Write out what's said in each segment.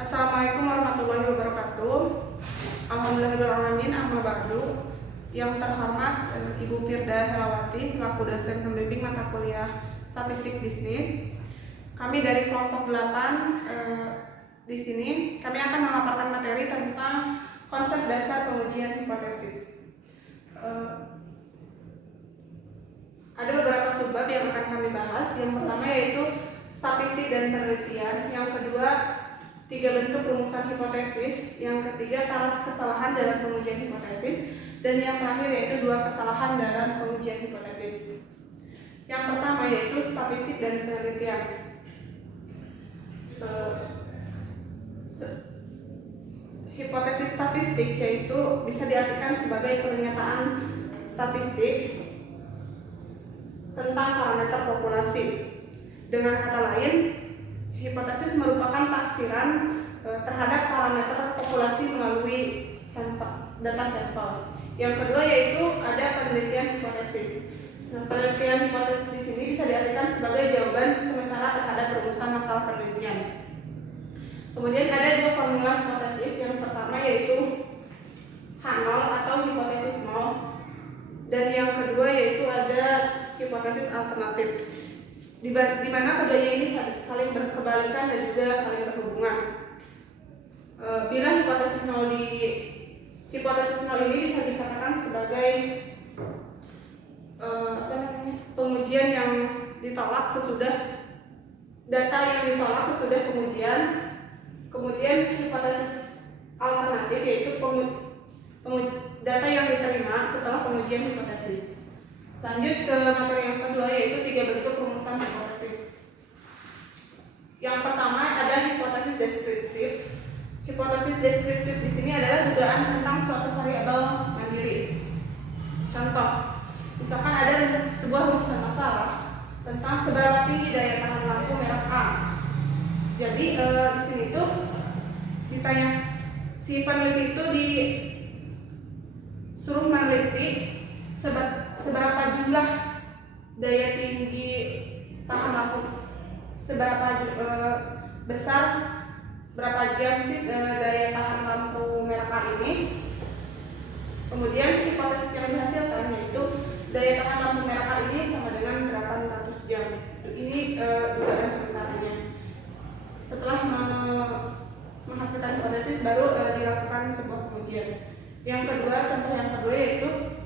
Assalamualaikum warahmatullahi wabarakatuh. Alhamdulillahirrahmanirrahim. Amma ba'du. Yang terhormat Ibu Firda Helawati selaku dosen pembimbing mata kuliah Statistik Bisnis. Kami dari kelompok 8 di sini kami akan memaparkan materi tentang konsep dasar pengujian hipotesis. Ada beberapa subbab yang akan kami bahas. Yang pertama yaitu statistik dan penelitian. Yang kedua, 3 bentuk rumusan hipotesis. Yang ketiga, taraf kesalahan dalam pengujian hipotesis. Dan yang terakhir yaitu 2 kesalahan dalam pengujian hipotesis. Yang pertama yaitu statistik dan penelitian. Hipotesis statistik yaitu bisa diartikan sebagai pernyataan statistik tentang parameter populasi. Dengan kata lain, hipotesis merupakan taksiran terhadap parameter populasi melalui data sampel. Yang kedua yaitu ada penelitian hipotesis. Nah, penelitian hipotesis di sini bisa diartikan sebagai jawaban sementara terhadap rumusan masalah penelitian. Kemudian ada 2 formula hipotesis. Yang pertama yaitu H0 atau hipotesis 0. Dan yang kedua yaitu ada hipotesis alternatif. Di mana keduanya ini saling berkebalikan dan juga saling berhubungan. Bila hipotesis 0 ini bisa dikatakan sebagai pengujian yang ditolak sesudah data yang ditolak sesudah pengujian. Kemudian hipotesis alternatif yaitu data yang diterima setelah pengujian hipotesis. Lanjut ke materi yang kedua yaitu 3 bentuk rumusan hipotesis. Yang pertama ada hipotesis deskriptif. Hipotesis deskriptif di sini adalah dugaan tentang suatu variabel mandiri. Contoh, misalkan ada sebuah rumusan masalah tentang seberapa tinggi daya tahan lampu merek A. Jadi di sini tuh ditanya, si peneliti itu disuruh meneliti seberapa jumlah daya tinggi tahan lampu, seberapa besar, berapa jam sih daya tahan lampu merek A ini. Kemudian hipotesis yang dihasilkan yaitu daya tahan lampu merek A ini sama dengan 800 jam. Ini dugaan sementaranya. Setelah menghasilkan hipotesis baru dilakukan sebuah pengujian. Yang kedua, contoh yang kedua yaitu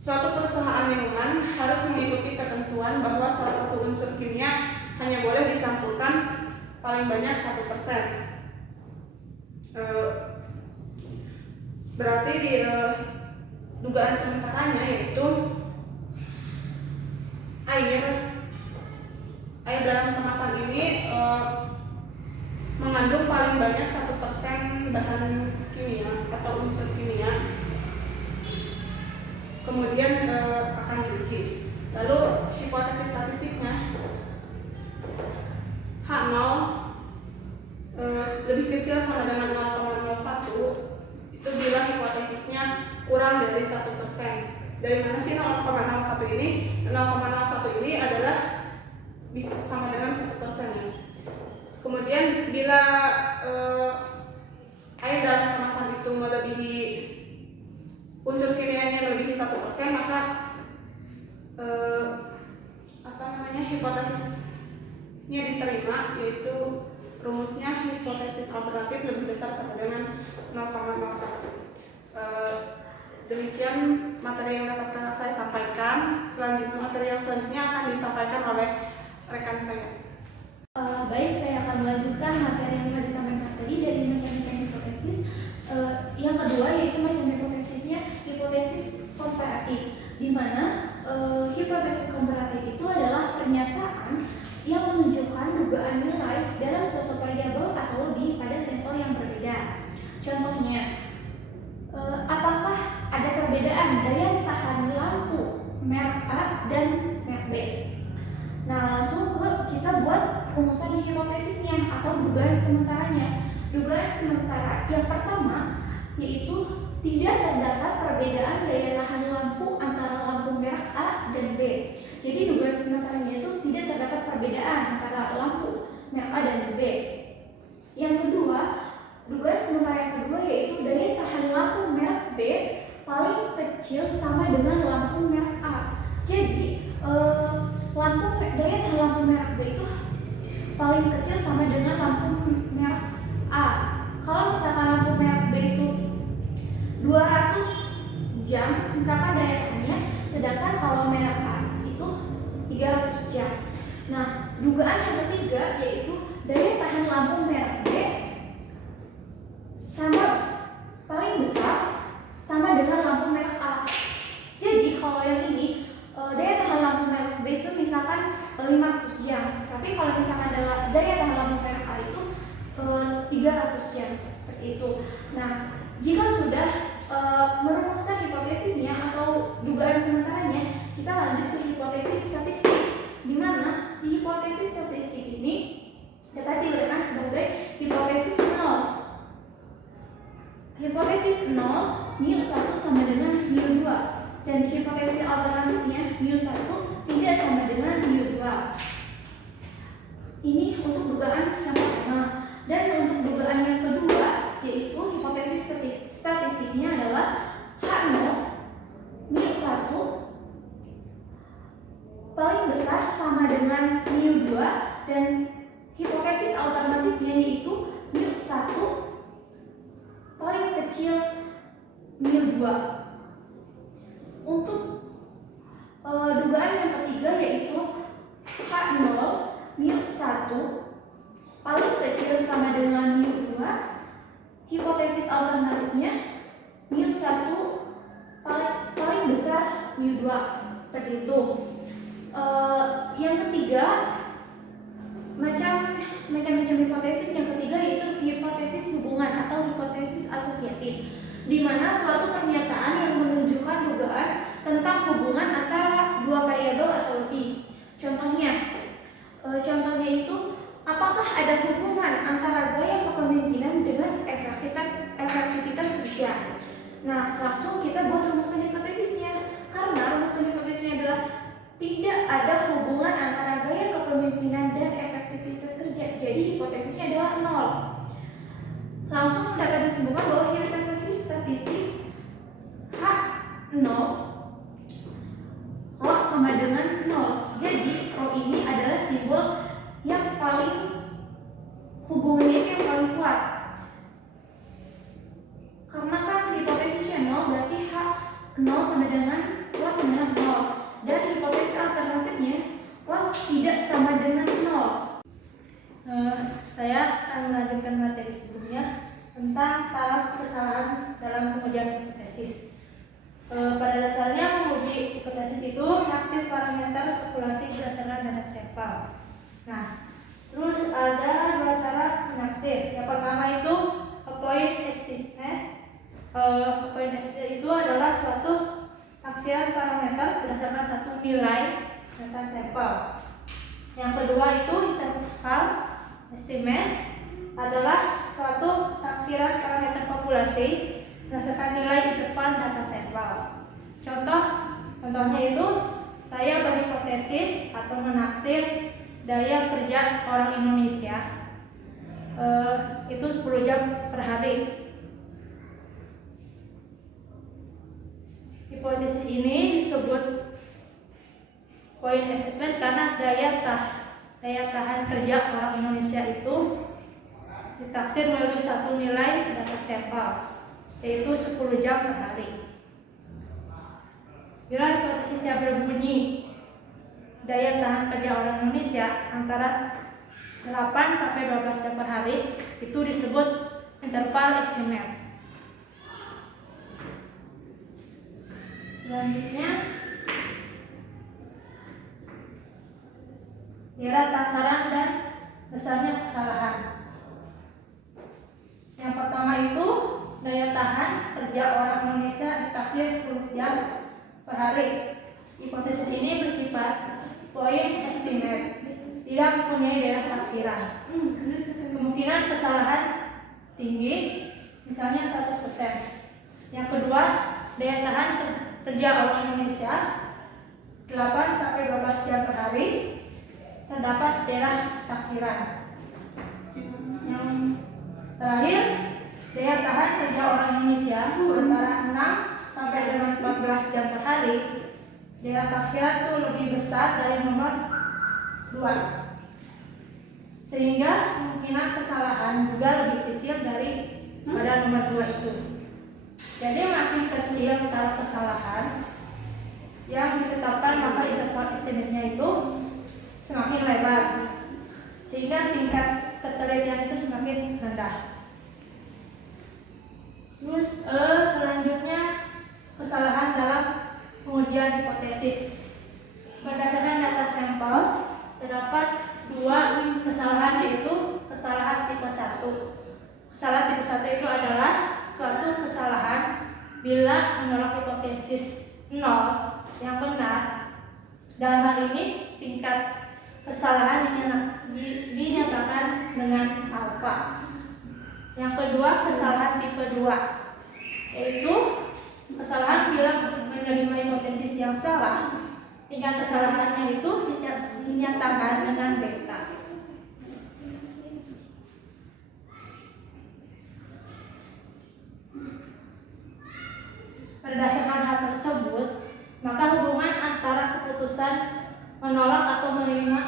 suatu perusahaan minuman harus mengikuti ketentuan bahwa salah satu unsur kimia hanya boleh dicampurkan paling banyak 1%. Berarti di dugaan sementaranya yaitu air dalam kemasan ini mengandung paling banyak 1% bahan kimia atau unsur kimia. Kemudian akan diuji. Lalu hipotesis statistiknya H0 lebih kecil sama dengan 0,01 itu bila hipotesisnya kurang dari 1%. Dari mana sih 0,01 ini? 0,01 ini adalah bisa sama dengan 1% ya. Kemudian bila air dalam kemasan itu melebihi unsur kimianya melebihi 1%, maka hipotesisnya diterima, yaitu rumusnya hipotesis alternatif lebih besar sama dengan 0,01. Demikian materi yang dapat saya sampaikan. Selanjutnya materi yang selanjutnya akan disampaikan oleh rekan saya. Baik, saya akan melanjutkan materi yang telah disampaikan tadi dari macam-macam hipotesis. Yang kedua yaitu macam hipotesisnya hipotesis komparatif, di mana hipotesis komparatif itu adalah pernyataan yang menunjukkan dugaan nilai dalam suatu variabel atau lebih pada sampel yang berbeda. Contohnya, apakah ada perbedaan daya tahan lampu merek A dan merek B? Nah, langsung kita buat rumusan hipotesisnya atau dugaan sementaranya. Dugaan sementara yang pertama yaitu tidak terdapat perbedaan daya tahan lampu antara lampu merek A dan B. Jadi dugaan sementaranya itu tidak terdapat perbedaan antara lampu merek A dan B. Yang kedua, paling kecil sama dengan lampu merek A. Kalau misalkan lampu merek B itu 200 jam, misalkan daya tahannya, sedangkan kalau merek A itu 300 jam. Nah, dugaan yang ketiga yaitu daya tahan lampu merek B sama paling besar sama dengan lampu merek A. Jadi kalau yang ini daya tahan lampu merek B itu misalkan 500 jam, tapi kalau misalkan daya tahan lampu merek A itu 300 jam, seperti itu. Nah, jika sudah merumuskan hipotesisnya atau dugaan sementaranya, kita lanjut ke hipotesis statistik, di mana di hipotesis statistik ini dapat diuraikan sebagai hipotesis 0. Hipotesis 0, mu 1 sama dengan mu 2, dan hipotesis alternatifnya mu 1 tidak sama dengan mu 2. Ini untuk dugaan yang pertama. Dan untuk dugaan yang kedua, yaitu hipotesis statistiknya adalah H0 mu 1 paling besar sama dengan mu 2, dan hipotesis alternatifnya yaitu mu 1 paling kecil mu 2. Untuk dugaan yang ketiga yaitu H0 mu 1 paling kecil sama dengan mu 2, hipotesis alternatifnya mu 1 paling besar mu 2, seperti itu. Yang ketiga, macam hipotesis yang ketiga yaitu hipotesis hubungan atau hipotesis asosiatif, di mana suatu pernyataan yang menunjukkan dugaan tentang hubungan antara dua variabel atau lebih. Contohnya itu, apakah ada hubungan antara gaya kepemimpinan dengan efektivitas kerja? Nah, langsung kita buat rumusan hipotesisnya, karena rumusan hipotesisnya adalah tidak ada hubungan antara gaya kepemimpinan dan efektivitas kerja. Jadi hipotesisnya adalah 0. Langsung dapat disimpulkan bahwa hipotesis statistik H0 ρ sama dengan 0. Jadi ρ ini adalah simbol yang paling hubungannya yang paling kuat. Karena kan hipotesisnya 0, berarti H0 sama dengan ρ sama dengan 0. Dan hipotesis alternatifnya ρ tidak sama dengan 0. Saya akan melanjutkan materi sebelumnya tentang para kesalahan dalam pengujian hipotesis. Pada dasarnya menguji hipotesis itu menaksir parameter populasi berdasarkan data sampel. Nah, terus ada dua cara menaksir. Yang pertama itu point estimate. Point estimate itu adalah suatu taksiran parameter berdasarkan satu nilai data sampel. Yang kedua itu interval estimate adalah suatu taksiran parameter populasi berdasarkan nilai interval data sampel. Contohnya itu saya berhipotesis atau menaksir daya kerja orang Indonesia itu 10 jam per hari. Hipotesis ini disebut point estimate karena daya tahan kerja orang Indonesia itu ditaksir melalui satu nilai data sampel, yaitu 10 jam per hari. Bila hipotesisnya berbunyi daya tahan kerja orang Indonesia antara 8 sampai 12 jam per hari, itu disebut interval estimate. Selanjutnya, daerah tasaran dan besarnya kesalahan. Yang pertama itu daya tahan kerja orang Indonesia ditaksir 10 jam per hari. Hipotesis ini bersifat point estimate, tidak mempunyai daerah taksiran. Kemungkinan kesalahan tinggi, misalnya 100%. Yang kedua, daya tahan kerja orang Indonesia 8 sampai 12 jam per hari, terdapat daerah taksiran. Yang terakhir, daya tahan kerja orang Indonesia antara 6 sampai dengan 14 jam per hari, daerah taksiran itu lebih besar dari nomor 2. sehingga kemungkinan kesalahan juga lebih kecil dari pada nomor 2 itu. Jadi makin kecil taraf kesalahan yang ditetapkan, maka interval estimate-nya itu semakin lebar, sehingga tingkat ketelitian itu semakin rendah. Terus selanjutnya kesalahan dalam pengujian hipotesis. Berdasarkan data sampel terdapat 2 kesalahan, yaitu kesalahan tipe 1. Kesalahan tipe 1 itu adalah suatu kesalahan bila menolak hipotesis 0 yang benar. Dalam hal ini tingkat kesalahan dinyatakan dengan alfa. Yang kedua, kesalahan tipe 2, yaitu kesalahan bila menerima hipotesis yang salah, tingkat kesalahannya itu dinyatakan dengan beta. Berdasarkan hal tersebut, maka hubungan antara keputusan menolak atau menerima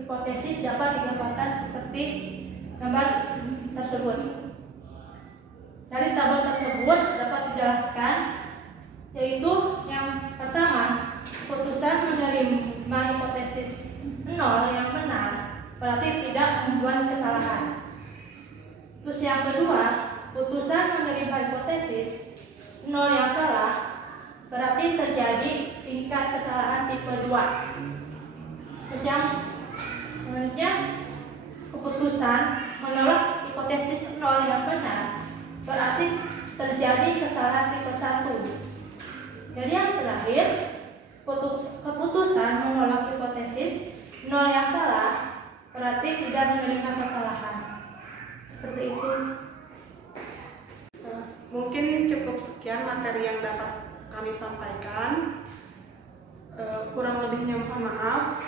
hipotesis dapat digambarkan seperti gambar tersebut. Dari tabel tersebut dapat dijelaskan, yaitu yang pertama, keputusan menerima hipotesis 0 yang benar berarti tidak membuat kesalahan. Terus yang kedua, keputusan menerima hipotesis 0 yang salah berarti terjadi tingkat kesalahan tipe 2. Terus yang selanjutnya, keputusan menolak hipotesis 0 yang benar berarti terjadi kesalahan tipe 1. Jadi yang terakhir, keputusan menolak hipotesis 0 yang salah berarti tidak menerima kesalahan. Seperti itu. Mungkin cukup sekian materi yang dapat kami sampaikan. Kurang lebihnya mohon maaf.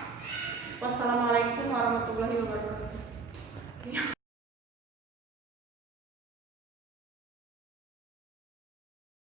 Wassalamualaikum warahmatullahi wabarakatuh.